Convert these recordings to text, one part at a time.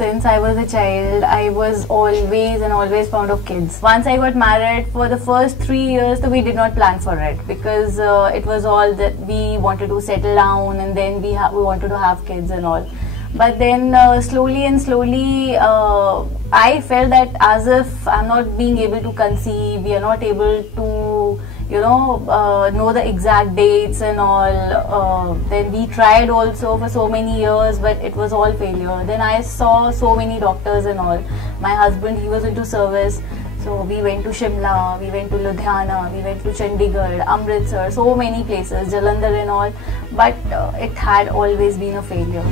since I was a child, I was always fond of kids. Once I got married, for the first 3 years, we did not plan for it because it was all that we wanted to settle down and then we wanted to have kids and all. But then slowly and slowly, I felt that as if I'm not being able to conceive, we are not able to, know the exact dates and all. Then we tried also for so many years, but it was all failure. Then I saw so many doctors and all. My husband, he was into service. So we went to Shimla, we went to Ludhiana, we went to Chandigarh, Amritsar, so many places, Jalandhar and all. But it had always been a failure.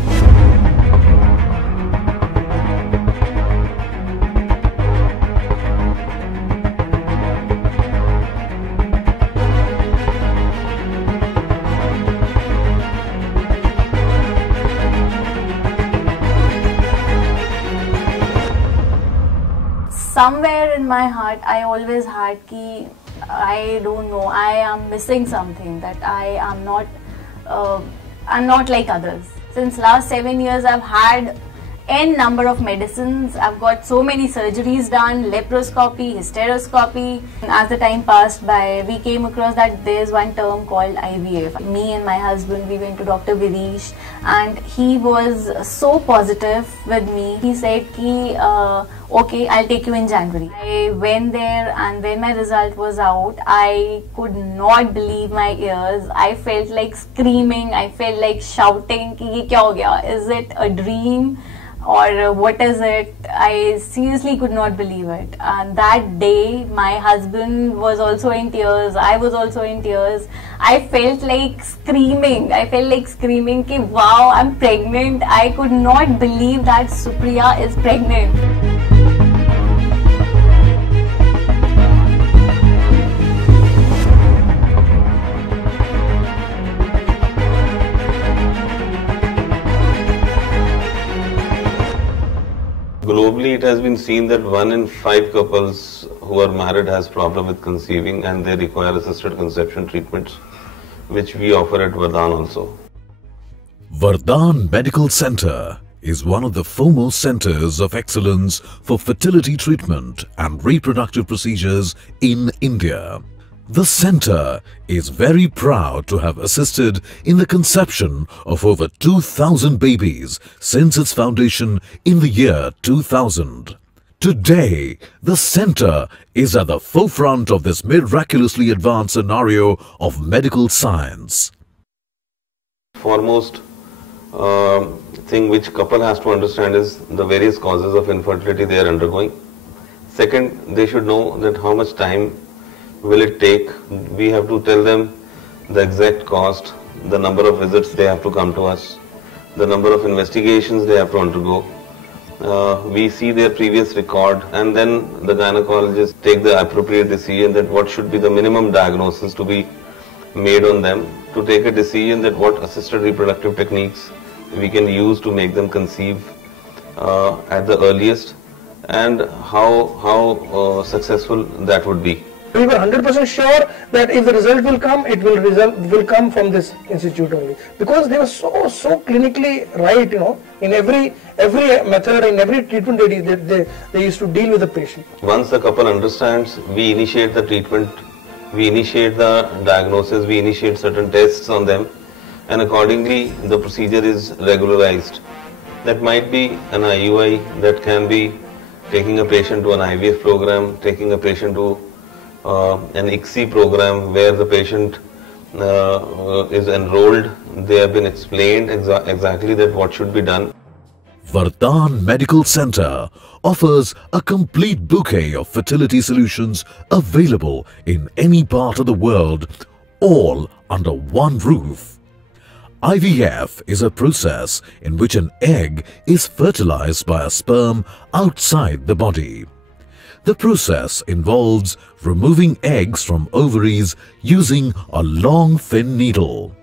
Somewhere in my heart, I always had ki, I don't know, I am missing something, that I'm not like others. Since last 7 years, I've had n number of medicines. I've got so many surgeries done, laparoscopy, hysteroscopy. As the time passed by, we came across that there's one term called IVF. Me and my husband, we went to Dr. Virish and he was so positive with me. He said ki, okay, I'll take you in January. I went there and when my result was out, I could not believe my ears. I felt like screaming, I felt like shouting ki ye kya ho gaya? Is it a dream? Or what is it? I seriously could not believe it. And that day, my husband was also in tears. I was also in tears. I felt like screaming. Ki wow, I'm pregnant. I could not believe that Supriya is pregnant. Globally, it has been seen that 1 in 5 couples who are married has problem with conceiving and they require assisted conception treatments, which we offer at Vardaan also. Vardaan Medical Center is one of the foremost centers of excellence for fertility treatment and reproductive procedures in India. The center is very proud to have assisted in the conception of over 2,000 babies since its foundation in the year 2000. Today, the center is at the forefront of this miraculously advanced scenario of medical science. Foremost thing which couple has to understand is the various causes of infertility they are undergoing. Second, they should know that how much time will it take. We have to tell them the exact cost, the number of visits they have to come to us, the number of investigations they have to undergo. We see their previous record and then the gynecologist take the appropriate decision that what should be the minimum diagnosis to be made on them, to take a decision that what assisted reproductive techniques we can use to make them conceive at the earliest and how successful that would be. We were 100% sure that if the result will come, it will come from this institute only, because they were so clinically right, in every method, in every treatment they used to deal with the patient. Once the couple understands, we initiate the treatment, we initiate the diagnosis, we initiate certain tests on them, and accordingly the procedure is regularized. That might be an IUI, that can be taking a patient to an IVF program, taking a patient to an ICSI program where the patient is enrolled. They have been explained exactly that what should be done. Vardaan Medical Center offers a complete bouquet of fertility solutions available in any part of the world, all under one roof. IVF is a process in which an egg is fertilized by a sperm outside the body. The process involves removing eggs from ovaries using a long thin needle.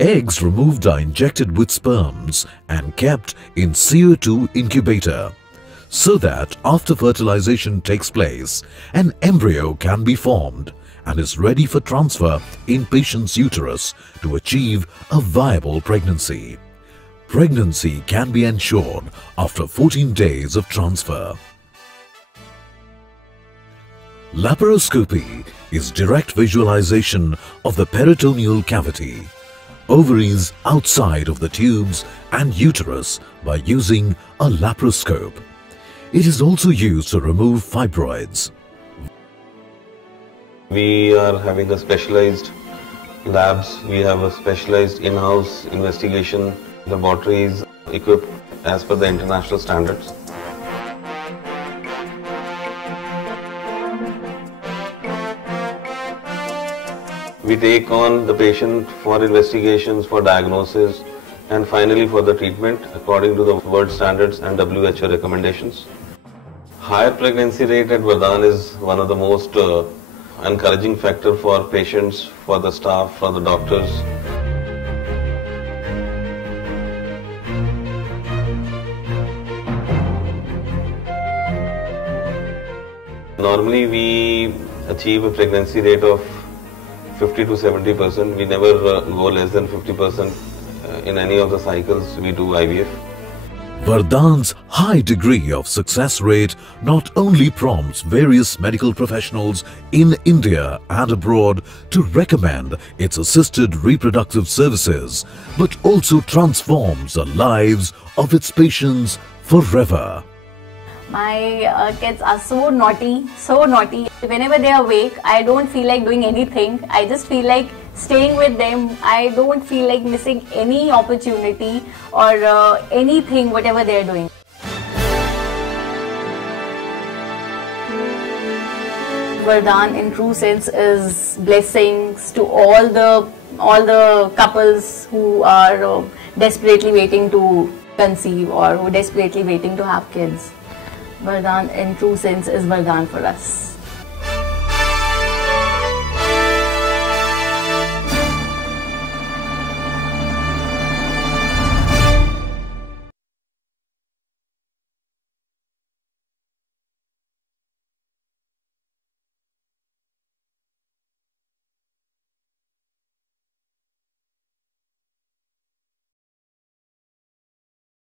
Eggs removed are injected with sperms and kept in CO2 incubator so that after fertilization takes place, an embryo can be formed and is ready for transfer in patient's uterus to achieve a viable pregnancy. Pregnancy can be ensured after 14 days of transfer. Laparoscopy is direct visualization of the peritoneal cavity, ovaries outside of the tubes and uterus by using a laparoscope. It is also used to remove fibroids. We are having a specialized labs. We have a specialized in-house investigation laboratories equipped as per the international standards. We take on the patient for investigations, for diagnosis, and finally for the treatment according to the world standards and WHO recommendations. Higher pregnancy rate at Vardaan is one of the most encouraging factor for patients, for the staff, for the doctors. Normally we achieve a pregnancy rate of 50 to 70%. We never go less than 50% in any of the cycles we do IVF. Vardaan's high degree of success rate not only prompts various medical professionals in India and abroad to recommend its assisted reproductive services, but also transforms the lives of its patients forever. My kids are so naughty, so naughty. Whenever they are awake, I don't feel like doing anything. I just feel like staying with them. I don't feel like missing any opportunity or anything, whatever they are doing. Vardaan in true sense is blessings to all the couples who are desperately waiting to conceive or who are desperately waiting to have kids. Vardaan in true sense is Vardaan for us.